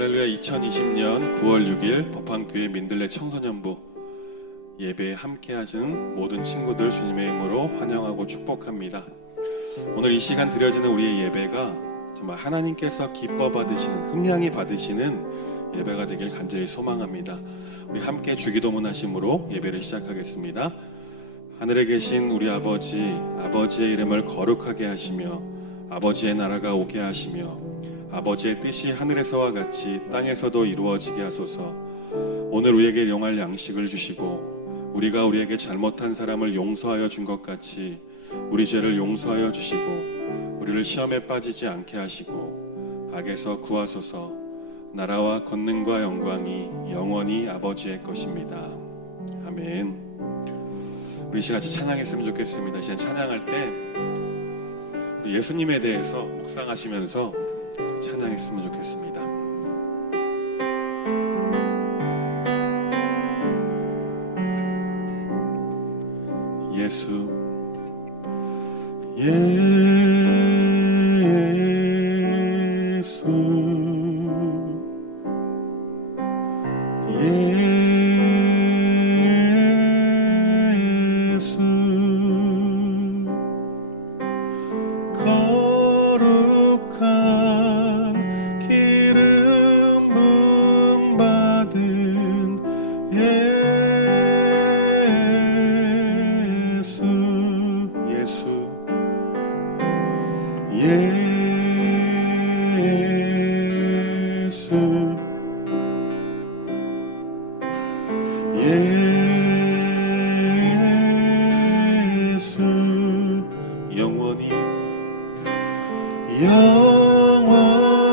할렐루야. 2020년 9월 6일 법한교회 민들레 청소년부 예배에 함께하신 모든 친구들 주님의 이름으로 환영하고 축복합니다. 오늘 이 시간 드려지는 우리의 예배가 정말 하나님께서 기뻐 받으시는, 흠량이 받으시는 예배가 되길 간절히 소망합니다. 우리 함께 주기도문 하심으로 예배를 시작하겠습니다. 하늘에 계신 우리 아버지의 이름을 거룩하게 하시며 아버지의 나라가 오게 하시며 아버지의 뜻이 하늘에서와 같이 땅에서도 이루어지게 하소서. 오늘 우리에게 용할 양식을 주시고 우리가 우리에게 잘못한 사람을 용서하여 준 것 같이 우리 죄를 용서하여 주시고 우리를 시험에 빠지지 않게 하시고 악에서 구하소서. 나라와 권능과 영광이 영원히 아버지의 것입니다. 아멘. 우리 시같이 찬양했으면 좋겠습니다. 이제 찬양할 때 예수님에 대해서 묵상하시면서 찬양했으면 좋겠습니다. 예수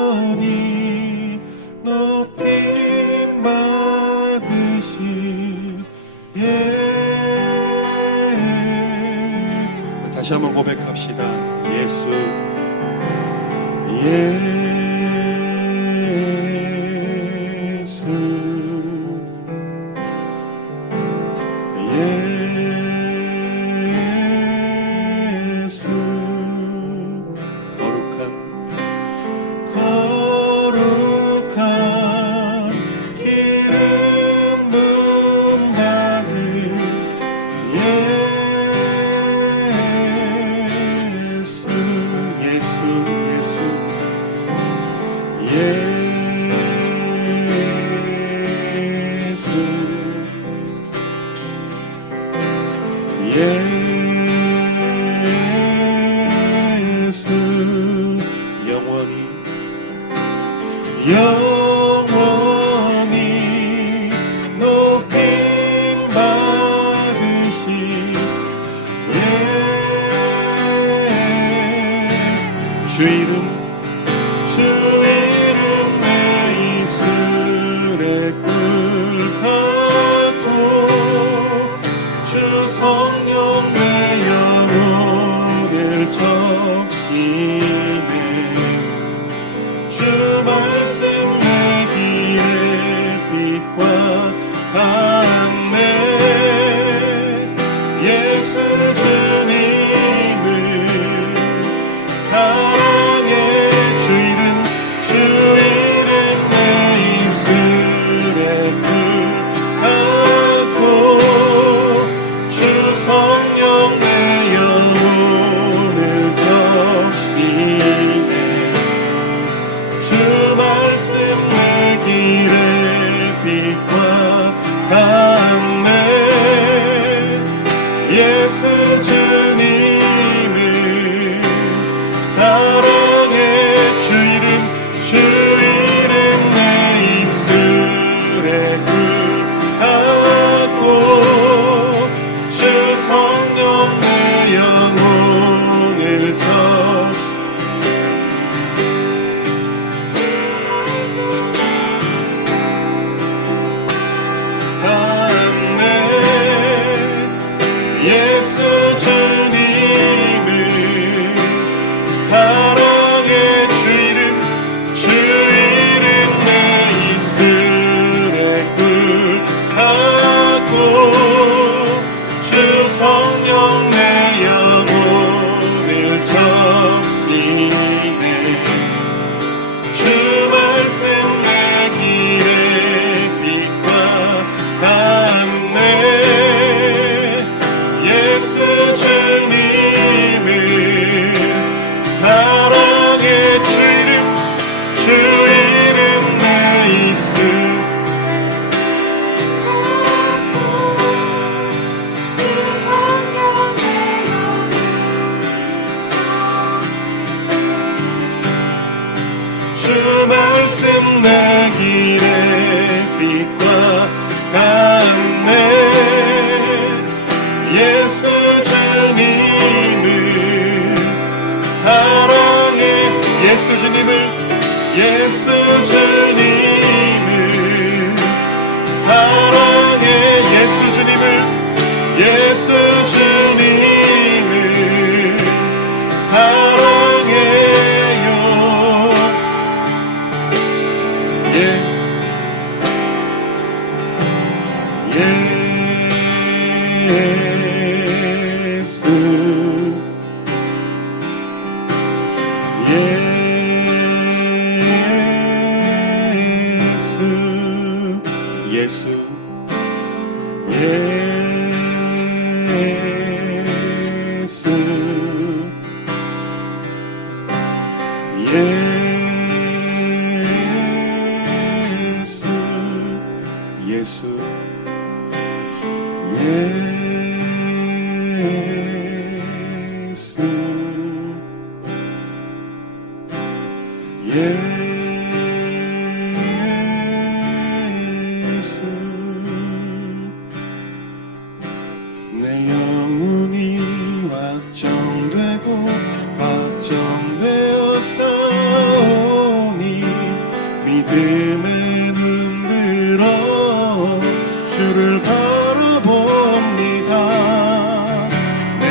영원히 높임 받으신 다시 한번 고백합시다. 예수 영원히 높임 받으신 주 이름 내 입술에 꿀하고 주 성령 내 영혼을 적시네 주 말씀 내 예수 주님을 사랑해. 예수 주님을 예수 주님을 사랑해요. 예수 내 영혼이 확정되고 확정되었사오니 믿음에 눈들어 주를 바라봅니다. 내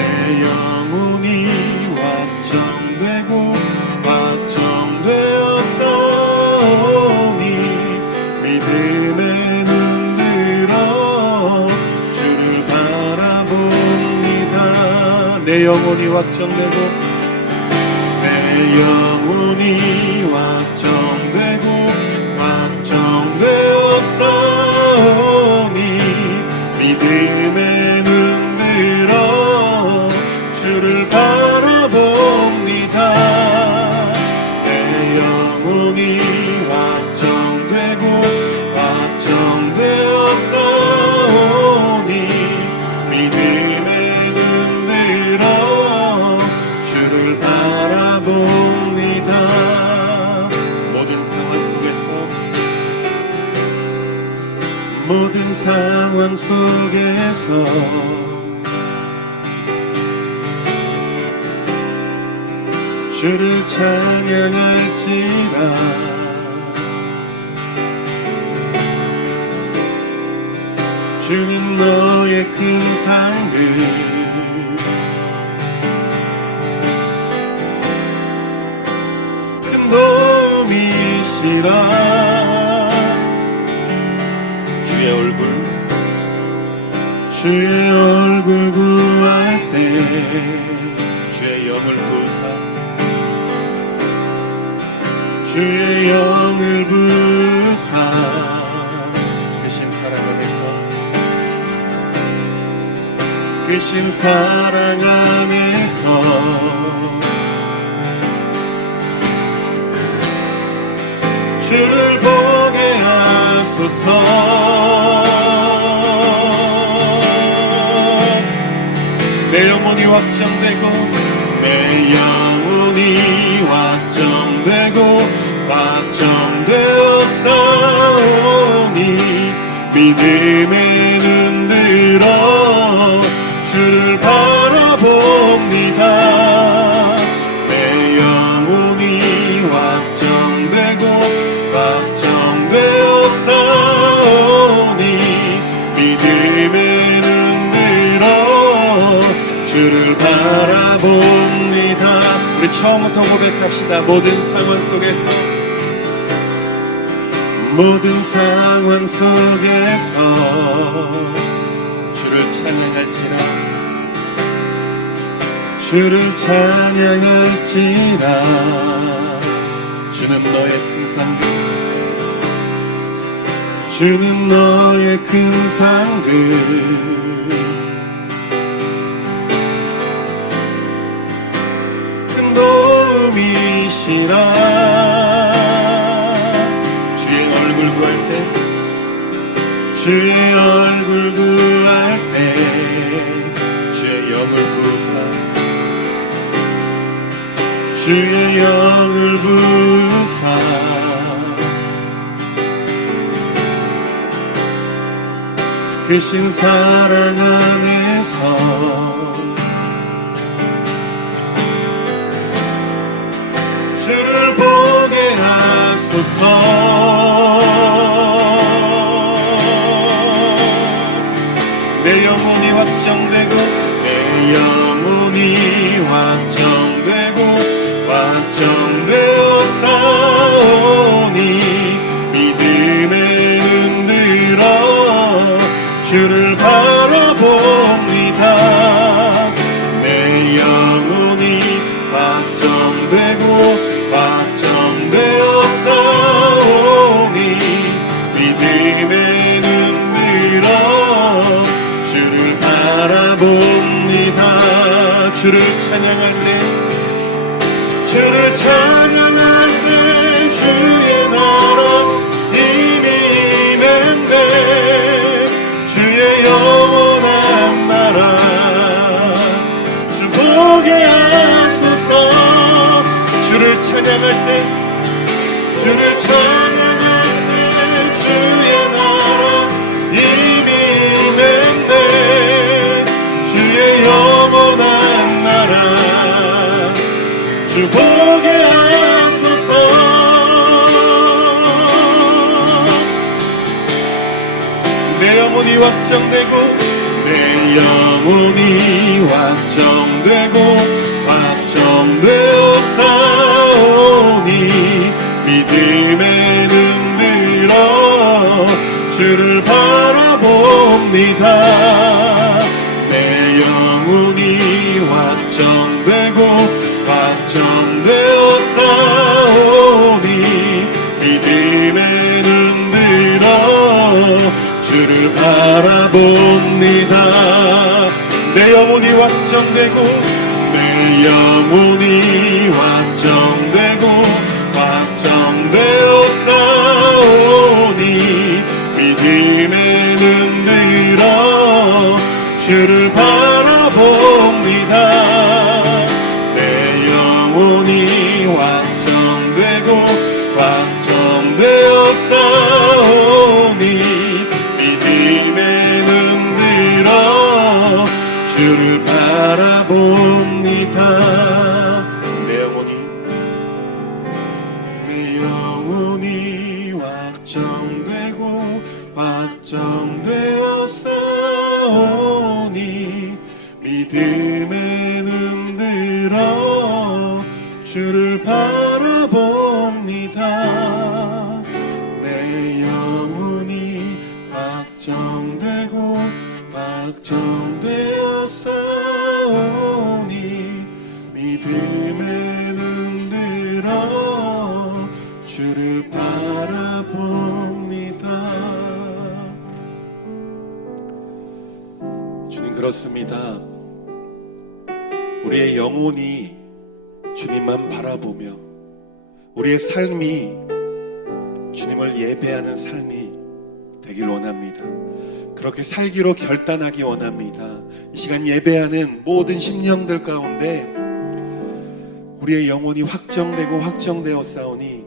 영혼이 확정되고 확정되었사오니 믿음에 눈들어 주를 바라봅니다. 내 영혼이 확정되고 내 영혼이 확정되고 확정되었사오니 믿음에 눈들어 주를 바라봅니다. 내 영혼이 확정되고 확정되었사오니 믿음에 눈들어 주를 바라봅니다. 모든 상황 속에서 주를 찬양할지라. 주는 너의 큰 상급 큰 도움이시라. 주의 얼굴 구할 때 주의 영을 부사 주의 영을 부사 크신 사랑 안에서 주를 보게 하소서. 내 영혼이 확정되고 내 영혼이 확정되고 확정되었사오니 믿음에 눈들어 주를 바라봅니다. 내 영혼이 확정되고 확정되었사오니 믿음에 눈들어 주를 바라봅니다. 우리 처음부터 고백합시다. 모든 상황 속에서 주를 찬양할지라. 주는 너의 큰 상급 주는 너의 큰 상급 큰 도움이시라. 주의 얼굴 구할 때 주의 영을 부사 주의 영을 부사 크신 사랑 안에서 주를 보게 하소서. 내 영혼이 확정되고 내 영혼이 확정되고 확정되어 싸우니 믿음에 흔들어 주를 바라봅니다. 내 영혼이 확정되고 확정되어 싸우니 믿음에 흔들어 주를 바라봅니다. 주를 찬양할 때 주를 찬양할 때 주의 나라 힘이 임했네. 주의 영원한 나라 주 보게 하소서. 주를 찬양할 때 주를 찬양할 때 주의 나라 힘이 임했네. 주의 영원한 나라 주 보게 하소서. 내 영혼이 확정되고 내 영혼이 확정되고 확정되어 싸우니 믿음에 흔들어 주를 바라봅니다. 내 영혼이 확정되고 확정되어 싸우니 믿음에 흔들어 주를 바라봅니다. 내 영혼이 확정되고 내 영혼이 확정되고 확정되어 싸우니 믿음에 흔들어 주를 바라봅니다. 내 영혼이 확정되고 확정되어 싸우니 믿음에 흔들어 주를 바라봅니다. 내 영혼이 확정되고 확정되어 싸우니 믿음에 흔들어 주를 바라봅니다. 내 영혼이 확정되고 확정되어 싸우니 믿음에 흔들어 주를 바라봅니다. 주님, 그렇습니다. 우리의 영혼이 주님만 바라보며 우리의 삶이 주님을 예배하는 삶이 되길 원합니다. 그렇게 살기로 결단하기 원합니다. 이 시간 예배하는 모든 심령들 가운데 우리의 영혼이 확정되고 확정되어 싸우니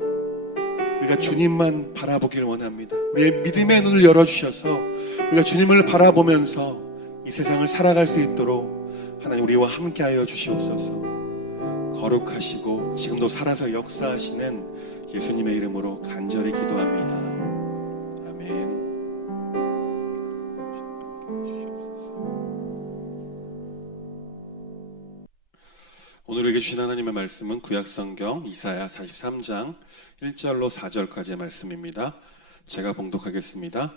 우리가 주님만 바라보길 원합니다. 우리의 믿음의 눈을 열어주셔서 우리가 주님을 바라보면서 이 세상을 살아갈 수 있도록 하나님 우리와 함께하여 주시옵소서. 거룩하시고 지금도 살아서 역사하시는 예수님의 이름으로 간절히 기도합니다. 아멘. 오늘 우리에게 주신 하나님의 말씀은 구약성경 이사야 43장 1절로 4절까지의 말씀입니다. 제가 봉독하겠습니다.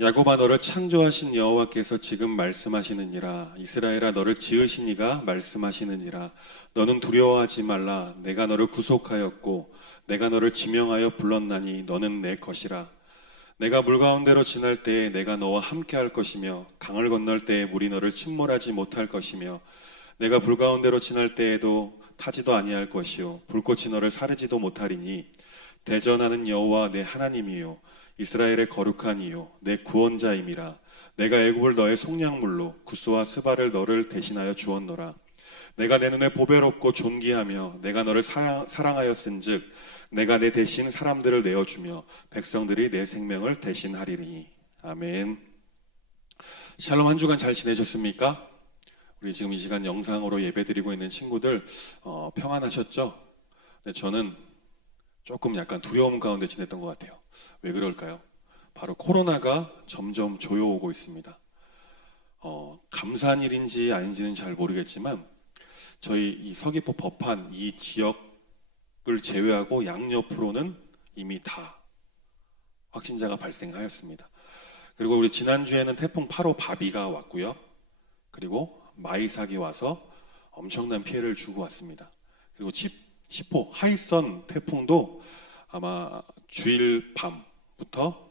야곱아, 너를 창조하신 여호와께서 지금 말씀하시느니라. 이스라엘아, 너를 지으신 이가 말씀하시느니라. 너는 두려워하지 말라. 내가 너를 구속하였고 내가 너를 지명하여 불렀나니 너는 내 것이라. 내가 물 가운데로 지날 때에 내가 너와 함께할 것이며 강을 건널 때에 물이 너를 침몰하지 못할 것이며 내가 불 가운데로 지날 때에도 타지도 아니할 것이요 불꽃이 너를 사르지도 못하리니 대전하는 여호와 내 하나님이요 이스라엘의 거룩한 이요 내 구원자임이라. 내가 애굽을 너의 속량물로 구스와 스바를 너를 대신하여 주었노라. 내가 내 눈에 보배롭고 존귀하며 내가 너를 사랑하였은즉 내가 내 대신 사람들을 내어주며 백성들이 내 생명을 대신하리니. 아멘. 샬롬. 한 주간 잘 지내셨습니까? 우리 지금 이 시간 영상으로 예배드리고 있는 친구들 평안하셨죠? 네, 저는 조금 약간 두려움 가운데 지냈던 것 같아요. 왜 그럴까요? 바로 코로나가 점점 조여오고 있습니다. 감사한 일인지 아닌지는 잘 모르겠지만 저희 이 서귀포 법한 이 지역을 제외하고 양옆으로는 이미 다 확진자가 발생하였습니다. 그리고 우리 지난주에는 태풍 8호 바비가 왔고요. 그리고 마이삭이 와서 엄청난 피해를 주고 왔습니다. 그리고 10호 하이선 태풍도 아마 주일 밤부터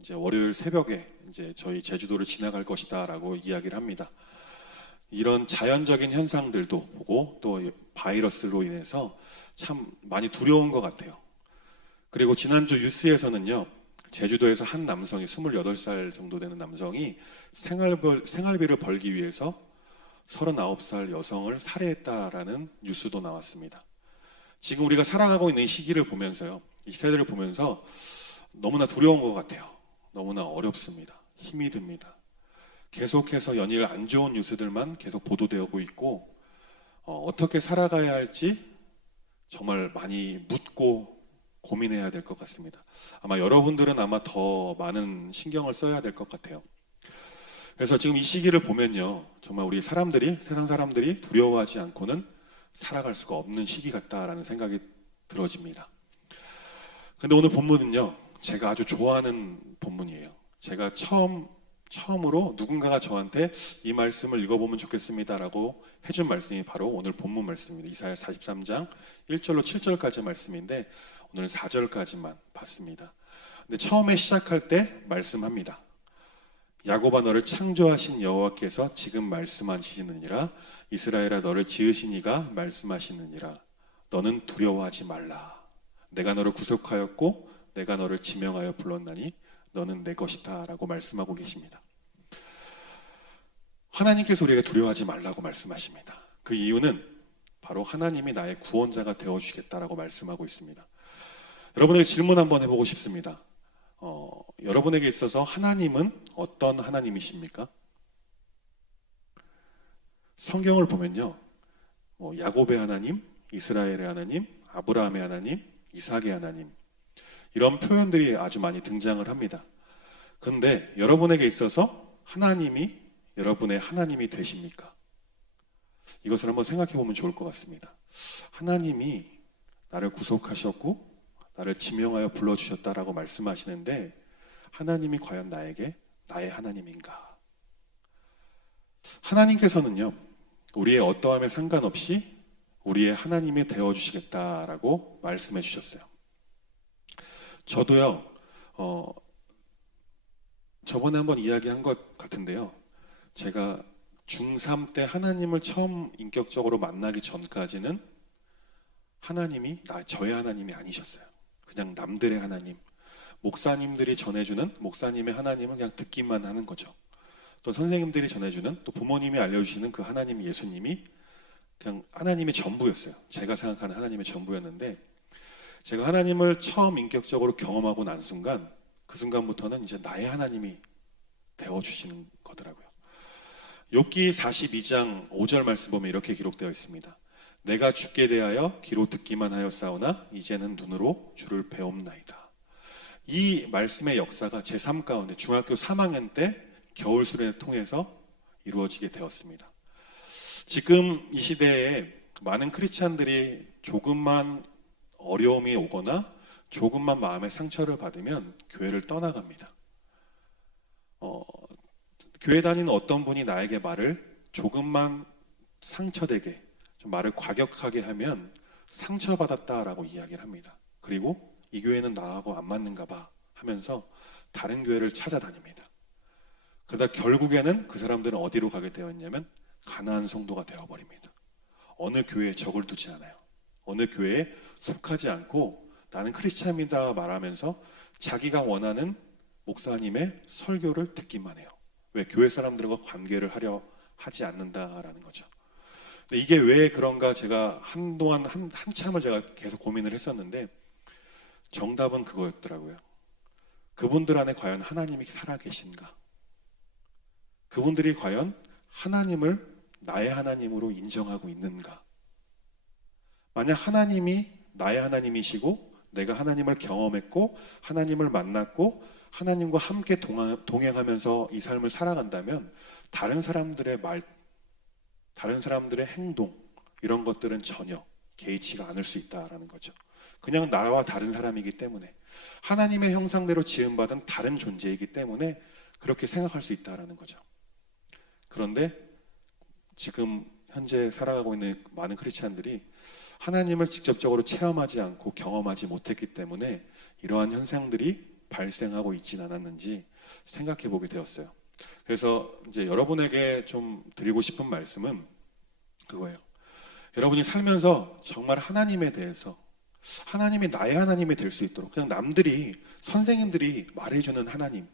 이제 월요일 새벽에 이제 저희 제주도를 지나갈 것이다라고 이야기를 합니다. 이런 자연적인 현상들도 보고 또 바이러스로 인해서 참 많이 두려운 것 같아요. 그리고 지난주 뉴스에서는요, 제주도에서 한 남성이 28살 정도 되는 남성이 생활비를 벌기 위해서 39살 여성을 살해했다라는 뉴스도 나왔습니다. 지금 우리가 살아가고 있는 이 시기를 보면서요, 이 세대를 보면서 너무나 두려운 것 같아요. 너무나 어렵습니다. 힘이 듭니다. 계속해서 연일 안 좋은 뉴스들만 계속 보도되고 있고 어떻게 살아가야 할지 정말 많이 묻고 고민해야 될 것 같습니다. 아마 여러분들은 아마 더 많은 신경을 써야 될 것 같아요. 그래서 지금 이 시기를 보면요, 정말 우리 세상 사람들이 두려워하지 않고는 살아갈 수가 없는 시기 같다라는 생각이 들어집니다. 근데 오늘 본문은요, 제가 아주 좋아하는 본문이에요. 제가 처음으로 누군가가 저한테 이 말씀을 읽어보면 좋겠습니다라고 해준 말씀이 바로 오늘 본문 말씀입니다. 이사야 43장 1절로 7절까지 말씀인데 오늘은 4절까지만 봤습니다. 근데 처음에 시작할 때 말씀합니다. 야곱아 너를 창조하신 여호와께서 지금 말씀하시느니라. 이스라엘아 너를 지으신 이가 말씀하시느니라. 너는 두려워하지 말라. 내가 너를 구속하였고 내가 너를 지명하여 불렀나니 너는 내 것이다 라고 말씀하고 계십니다. 하나님께서 우리에게 두려워하지 말라고 말씀하십니다. 그 이유는 바로 하나님이 나의 구원자가 되어주시겠다라고 말씀하고 있습니다. 여러분에게 질문 한번 해보고 싶습니다. 여러분에게 있어서 하나님은 어떤 하나님이십니까? 성경을 보면요, 야곱의 하나님, 이스라엘의 하나님, 아브라함의 하나님, 이삭의 하나님, 이런 표현들이 아주 많이 등장을 합니다. 그런데 여러분에게 있어서 하나님이 여러분의 하나님이 되십니까? 이것을 한번 생각해 보면 좋을 것 같습니다. 하나님이 나를 구속하셨고 나를 지명하여 불러주셨다라고 말씀하시는데 하나님이 과연 나에게 나의 하나님인가? 하나님께서는요, 우리의 어떠함에 상관없이 우리의 하나님이 되어주시겠다라고 말씀해 주셨어요. 저도요, 저번에 한번 이야기한 것 같은데요, 제가 중3 때 하나님을 처음 인격적으로 만나기 전까지는 하나님이 저의 하나님이 아니셨어요. 그냥 남들의 하나님, 목사님들이 전해주는 목사님의 하나님은 그냥 듣기만 하는 거죠. 또 선생님들이 전해주는, 또 부모님이 알려주시는 그 하나님 예수님이 그냥 하나님의 전부였어요. 제가 생각하는 하나님의 전부였는데, 제가 하나님을 처음 인격적으로 경험하고 난 순간, 그 순간부터는 이제 나의 하나님이 되어주시는 거더라고요. 욥기 42장 5절 말씀 보면 이렇게 기록되어 있습니다. 내가 주께 대하여 귀로 듣기만 하였사오나 이제는 눈으로 주를 배움나이다. 이 말씀의 역사가 제 삶 가운데 중학교 3학년 때 겨울수련을 통해서 이루어지게 되었습니다. 지금 이 시대에 많은 크리스찬들이 조금만 어려움이 오거나 조금만 마음의 상처를 받으면 교회를 떠나갑니다. 교회 다니는 어떤 분이 나에게 말을 조금만 상처되게, 좀 말을 과격하게 하면 상처받았다라고 이야기를 합니다. 그리고 이 교회는 나하고 안 맞는가 봐 하면서 다른 교회를 찾아다닙니다. 그러다 결국에는 그 사람들은 어디로 가게 되었냐면 가나안 성도가 되어버립니다. 어느 교회에 적을 두지 않아요. 어느 교회에 속하지 않고 나는 크리스찬이다 말하면서 자기가 원하는 목사님의 설교를 듣기만 해요. 왜? 교회 사람들과 관계를 하려 하지 않는다라는 거죠. 근데 이게 왜 그런가 제가 한동안 한참을 제가 계속 고민을 했었는데 정답은 그거였더라고요. 그분들 안에 과연 하나님이 살아계신가? 그분들이 과연 하나님을 나의 하나님으로 인정하고 있는가? 만약 하나님이 나의 하나님이시고 내가 하나님을 경험했고 하나님을 만났고 하나님과 함께 동행하면서 이 삶을 살아간다면 다른 사람들의 말, 다른 사람들의 행동 이런 것들은 전혀 개의치가 않을 수 있다라는 거죠. 그냥 나와 다른 사람이기 때문에 하나님의 형상대로 지음받은 다른 존재이기 때문에 그렇게 생각할 수 있다라는 거죠. 그런데 지금 현재 살아가고 있는 많은 크리스찬들이 하나님을 직접적으로 체험하지 않고 경험하지 못했기 때문에 이러한 현상들이 발생하고 있진 않았는지 생각해 보게 되었어요. 그래서 이제 여러분에게 좀 드리고 싶은 말씀은 그거예요. 여러분이 살면서 정말 하나님에 대해서 하나님이 나의 하나님이 될 수 있도록 그냥 남들이 선생님들이 말해주는 하나님,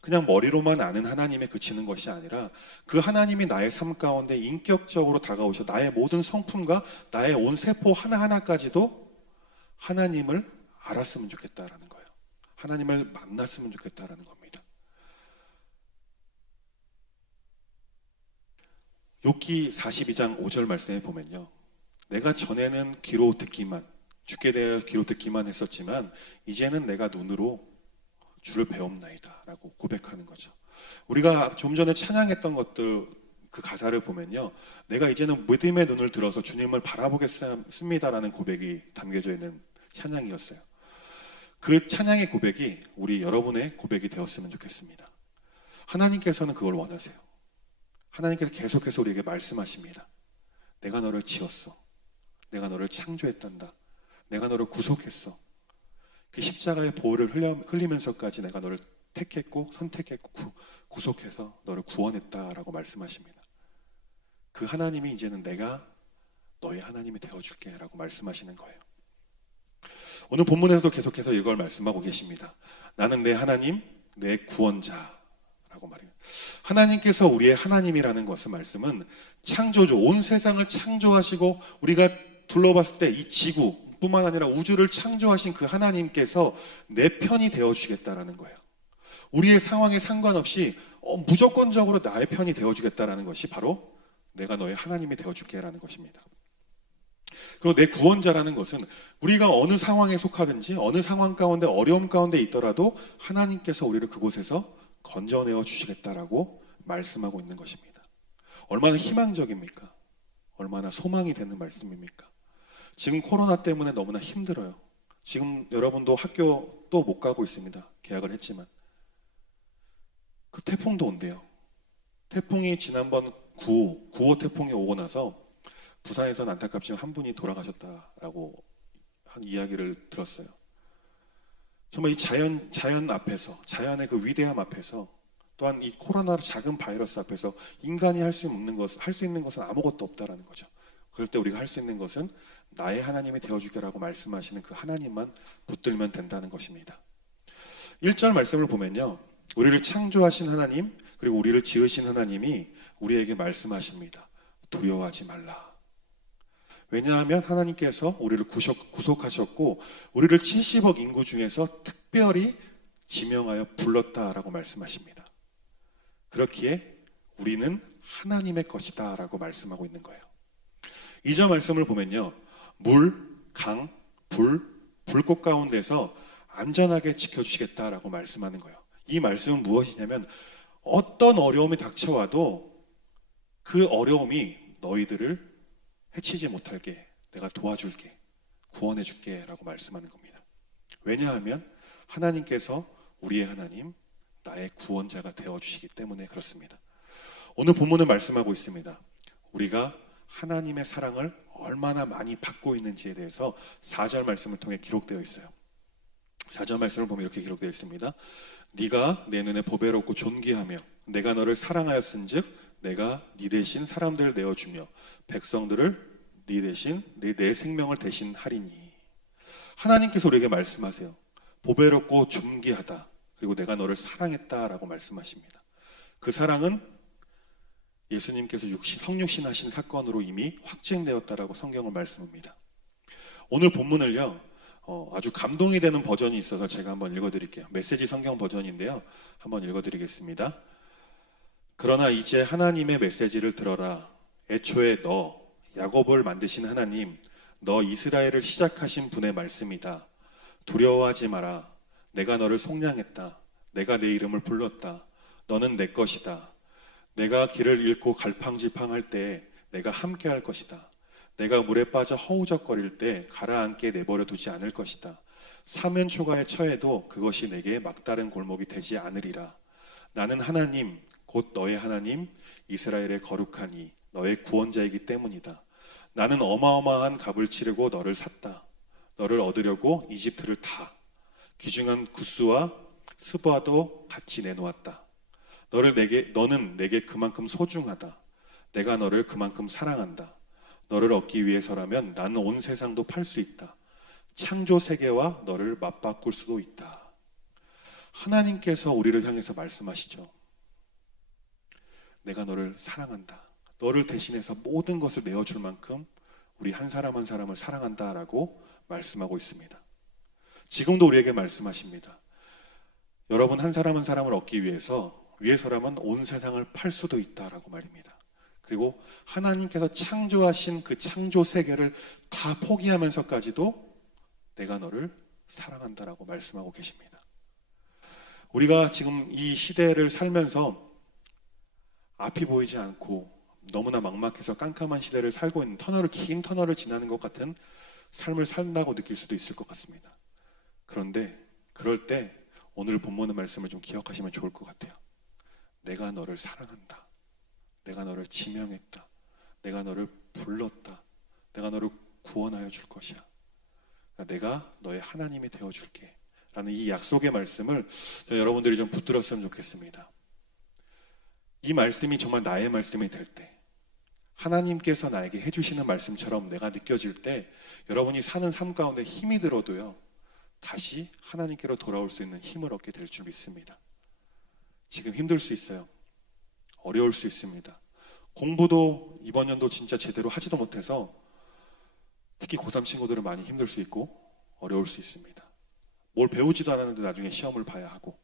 그냥 머리로만 아는 하나님에 그치는 것이 아니라 그 하나님이 나의 삶 가운데 인격적으로 다가오셔 나의 모든 성품과 나의 온 세포 하나하나까지도 하나님을 알았으면 좋겠다라는 거예요. 하나님을 만났으면 좋겠다라는 겁니다. 욥기 42장 5절 말씀에 보면요, 내가 전에는 귀로 듣기만, 주께 대하여 귀로 듣기만 했었지만 이제는 내가 눈으로 주를 배웁나이다 라고 고백하는 거죠. 우리가 좀 전에 찬양했던 것들 그 가사를 보면요, 내가 이제는 믿음의 눈을 들어서 주님을 바라보겠습니다라는 고백이 담겨져 있는 찬양이었어요. 그 찬양의 고백이 우리 여러분의 고백이 되었으면 좋겠습니다. 하나님께서는 그걸 원하세요. 하나님께서 계속해서 우리에게 말씀하십니다. 내가 너를 지었어. 내가 너를 창조했단다. 내가 너를 구속했어. 그 십자가의 보혈을 흘리면서까지 내가 너를 택했고 선택했고 구속해서 너를 구원했다라고 말씀하십니다. 그 하나님이 이제는 내가 너의 하나님이 되어줄게 라고 말씀하시는 거예요. 오늘 본문에서도 계속해서 이걸 말씀하고 계십니다. 나는 내 하나님, 내 구원자라고 말해요. 하나님께서 우리의 하나님이라는 것은 말씀은 창조주, 온 세상을 창조하시고 우리가 둘러봤을 때 이 지구 뿐만 아니라 우주를 창조하신 그 하나님께서 내 편이 되어주겠다라는 거예요. 우리의 상황에 상관없이 무조건적으로 나의 편이 되어주겠다라는 것이 바로 내가 너의 하나님이 되어줄게라는 것입니다. 그리고 내 구원자라는 것은 우리가 어느 상황에 속하든지 어느 상황 가운데 어려움 가운데 있더라도 하나님께서 우리를 그곳에서 건져내어 주시겠다라고 말씀하고 있는 것입니다. 얼마나 희망적입니까? 얼마나 소망이 되는 말씀입니까? 지금 코로나 때문에 너무나 힘들어요. 지금 여러분도 학교 또 못 가고 있습니다. 계약을 했지만. 그 태풍도 온대요. 태풍이 지난번 9호 태풍이 오고 나서 부산에서는 안타깝지만 한 분이 돌아가셨다라고 한 이야기를 들었어요. 정말 이 자연 앞에서, 자연의 그 위대함 앞에서, 또한 이 코로나 작은 바이러스 앞에서 인간이 할 수 있는 것은 아무것도 없다라는 거죠. 그럴 때 우리가 할 수 있는 것은 나의 하나님이 되어주게라고 말씀하시는 그 하나님만 붙들면 된다는 것입니다. 1절 말씀을 보면요, 우리를 창조하신 하나님 그리고 우리를 지으신 하나님이 우리에게 말씀하십니다. 두려워하지 말라. 왜냐하면 하나님께서 우리를 구속하셨고 우리를 70억 인구 중에서 특별히 지명하여 불렀다라고 말씀하십니다. 그렇기에 우리는 하나님의 것이다 라고 말씀하고 있는 거예요. 2절 말씀을 보면요, 물, 강, 불꽃 가운데서 안전하게 지켜주시겠다라고 말씀하는 거예요. 이 말씀은 무엇이냐면 어떤 어려움이 닥쳐와도 그 어려움이 너희들을 해치지 못하게 내가 도와줄게, 구원해줄게 라고 말씀하는 겁니다. 왜냐하면 하나님께서 우리의 하나님, 나의 구원자가 되어주시기 때문에 그렇습니다. 오늘 본문은 말씀하고 있습니다. 우리가 하나님의 사랑을 얼마나 많이 받고 있는지에 대해서 4절 말씀을 통해 기록되어 있어요. 4절 말씀을 보면 이렇게 기록되어 있습니다. 네가 내 눈에 보배롭고 존귀하며 내가 너를 사랑하였은즉 내가 네 대신 사람들을 내어주며 백성들을 네 대신 내 생명을 대신하리니. 하나님께서 우리에게 말씀하세요. 보배롭고 존귀하다. 그리고 내가 너를 사랑했다라고 말씀하십니다. 그 사랑은 예수님께서 성육신 하신 사건으로 이미 확증되었다라고 성경은 말씀합니다. 오늘 본문을요, 아주 감동이 되는 버전이 있어서 제가 한번 읽어드릴게요. 메시지 성경 버전인데요, 한번 읽어드리겠습니다. 그러나 이제 하나님의 메시지를 들어라. 애초에 야곱을 만드신 하나님, 너 이스라엘을 시작하신 분의 말씀이다. 두려워하지 마라. 내가 너를 속량했다. 내가 내 이름을 불렀다. 너는 내 것이다. 내가 길을 잃고 갈팡질팡할 때 내가 함께 할 것이다. 내가 물에 빠져 허우적거릴 때 가라앉게 내버려 두지 않을 것이다. 사면초가에 처해도 그것이 내게 막다른 골목이 되지 않으리라. 나는 하나님, 곧 너의 하나님, 이스라엘의 거룩한 이, 너의 구원자이기 때문이다. 나는 어마어마한 값을 치르고 너를 샀다. 너를 얻으려고 이집트를 다 귀중한 구스와 스바도 같이 내놓았다. 너는 내게 그만큼 소중하다. 내가 너를 그만큼 사랑한다. 너를 얻기 위해서라면 나는 온 세상도 팔 수 있다. 창조 세계와 너를 맞바꿀 수도 있다. 하나님께서 우리를 향해서 말씀하시죠. 내가 너를 사랑한다. 너를 대신해서 모든 것을 내어줄 만큼 우리 한 사람 한 사람을 사랑한다라고 말씀하고 있습니다. 지금도 우리에게 말씀하십니다. 여러분 한 사람 한 사람을 얻기 위해서라면 온 세상을 팔 수도 있다라고 말입니다. 그리고 하나님께서 창조하신 그 창조 세계를 다 포기하면서까지도 내가 너를 사랑한다라고 말씀하고 계십니다. 우리가 지금 이 시대를 살면서 앞이 보이지 않고 너무나 막막해서 깜깜한 시대를 살고 있는 긴 터널을 지나는 것 같은 삶을 산다고 느낄 수도 있을 것 같습니다. 그런데 그럴 때 오늘 본문의 말씀을 좀 기억하시면 좋을 것 같아요. 내가 너를 사랑한다. 내가 너를 지명했다. 내가 너를 불렀다. 내가 너를 구원하여 줄 것이야. 내가 너의 하나님이 되어줄게 라는 이 약속의 말씀을 여러분들이 좀 붙들었으면 좋겠습니다. 이 말씀이 정말 나의 말씀이 될 때, 하나님께서 나에게 해주시는 말씀처럼 내가 느껴질 때 여러분이 사는 삶 가운데 힘이 들어도요, 다시 하나님께로 돌아올 수 있는 힘을 얻게 될 줄 믿습니다. 지금 힘들 수 있어요. 어려울 수 있습니다. 공부도 이번 연도 진짜 제대로 하지도 못해서 특히 고3 친구들은 많이 힘들 수 있고 어려울 수 있습니다. 뭘 배우지도 않았는데 나중에 시험을 봐야 하고,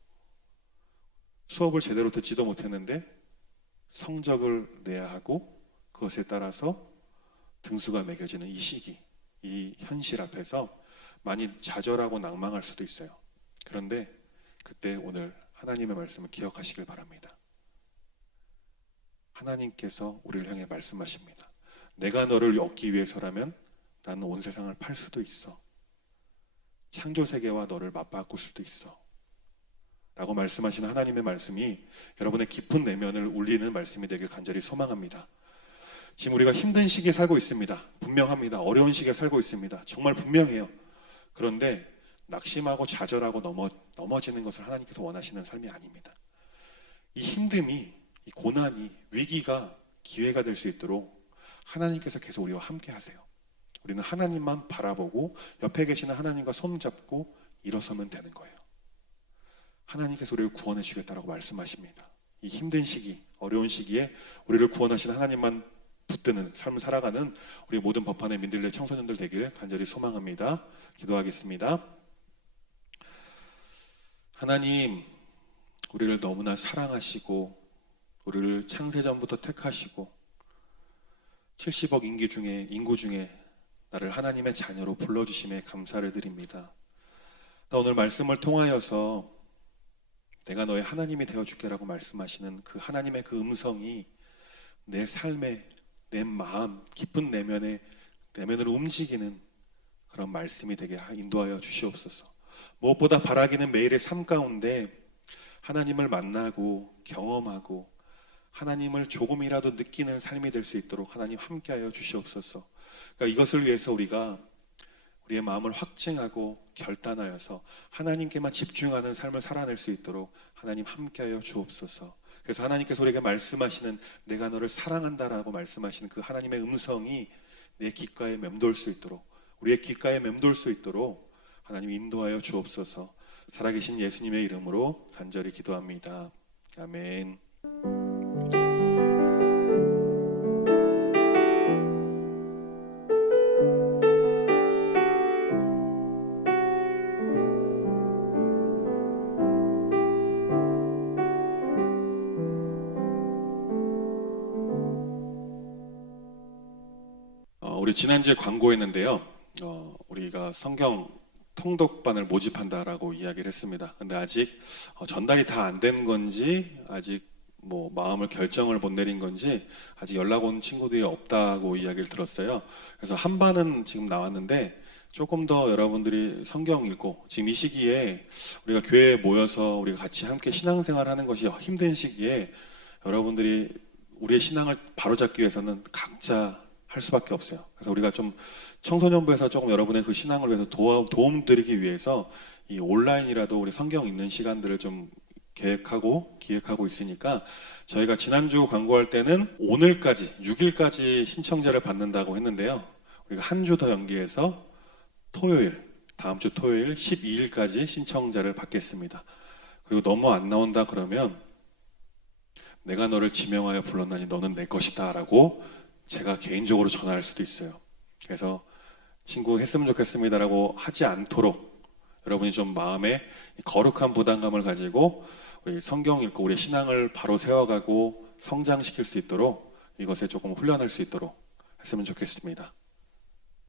수업을 제대로 듣지도 못했는데 성적을 내야 하고, 그것에 따라서 등수가 매겨지는 이 시기, 이 현실 앞에서 많이 좌절하고 낭망할 수도 있어요. 그런데 그때 오늘 하나님의 말씀을 기억하시길 바랍니다. 하나님께서 우리를 향해 말씀하십니다. 내가 너를 얻기 위해서라면 나는 온 세상을 팔 수도 있어. 창조세계와 너를 맞바꿀 수도 있어. 라고 말씀하시는 하나님의 말씀이 여러분의 깊은 내면을 울리는 말씀이 되길 간절히 소망합니다. 지금 우리가 힘든 시기에 살고 있습니다. 분명합니다. 어려운 시기에 살고 있습니다. 정말 분명해요. 그런데 낙심하고 좌절하고 넘어지는 것을 하나님께서 원하시는 삶이 아닙니다. 이 힘듦이, 이 고난이, 위기가 기회가 될 수 있도록 하나님께서 계속 우리와 함께 하세요. 우리는 하나님만 바라보고 옆에 계시는 하나님과 손잡고 일어서면 되는 거예요. 하나님께서 우리를 구원해 주겠다라고 말씀하십니다. 이 힘든 시기, 어려운 시기에 우리를 구원하시는 하나님만 붙드는 삶을 살아가는 우리 모든 법한의 민들레 청소년들 되길 간절히 소망합니다. 기도하겠습니다. 하나님, 우리를 너무나 사랑하시고 우리를 창세전부터 택하시고 70억 인구 중에 나를 하나님의 자녀로 불러주심에 감사를 드립니다. 오늘 말씀을 통하여서 내가 너의 하나님이 되어줄게라고 말씀하시는 그 하나님의 그 음성이 내 삶에, 내 마음, 깊은 내면을 움직이는 그런 말씀이 되게 인도하여 주시옵소서. 무엇보다 바라기는 매일의 삶 가운데 하나님을 만나고 경험하고 하나님을 조금이라도 느끼는 삶이 될 수 있도록 하나님 함께하여 주시옵소서. 그러니까 이것을 위해서 우리가 우리의 마음을 확증하고 결단하여서 하나님께만 집중하는 삶을 살아낼 수 있도록 하나님 함께하여 주옵소서. 그래서 하나님께서 우리에게 말씀하시는 내가 너를 사랑한다라고 말씀하시는 그 하나님의 음성이 내 귓가에 맴돌 수 있도록, 우리의 귓가에 맴돌 수 있도록 하나님 인도하여 주옵소서. 살아계신 예수님의 이름으로 간절히 기도합니다. 아멘. 우리 지난주에 광고했는데요. 우리가 성경 통독반을 모집한다라고 이야기를 했습니다. 근데 아직 전달이 다 안 된 건지 아직 뭐 마음을 결정을 못 내린 건지 아직 연락 온 친구들이 없다고 이야기를 들었어요. 그래서 한 반은 지금 나왔는데 조금 더 여러분들이 성경 읽고 지금 이 시기에 우리가 교회에 모여서 우리가 같이 함께 신앙생활하는 것이 힘든 시기에 여러분들이 우리의 신앙을 바로잡기 위해서는 각자 할 수밖에 없어요. 그래서 우리가 좀 청소년부에서 조금 여러분의 그 신앙을 위해서 도움 드리기 위해서 이 온라인이라도 우리 성경 읽는 시간들을 좀 계획하고 기획하고 있으니까 저희가 지난주 광고할 때는 오늘까지 6일까지 신청자를 받는다고 했는데요. 우리가 한 주 더 연기해서 토요일, 다음 주 토요일 12일까지 신청자를 받겠습니다. 그리고 너무 안 나온다 그러면 내가 너를 지명하여 불렀나니 너는 내 것이다 라고 제가 개인적으로 전화할 수도 있어요. 그래서 친구 했으면 좋겠습니다라고 하지 않도록 여러분이 좀 마음에 거룩한 부담감을 가지고 우리 성경 읽고 우리 신앙을 바로 세워가고 성장시킬 수 있도록 이것에 조금 훈련할 수 있도록 했으면 좋겠습니다.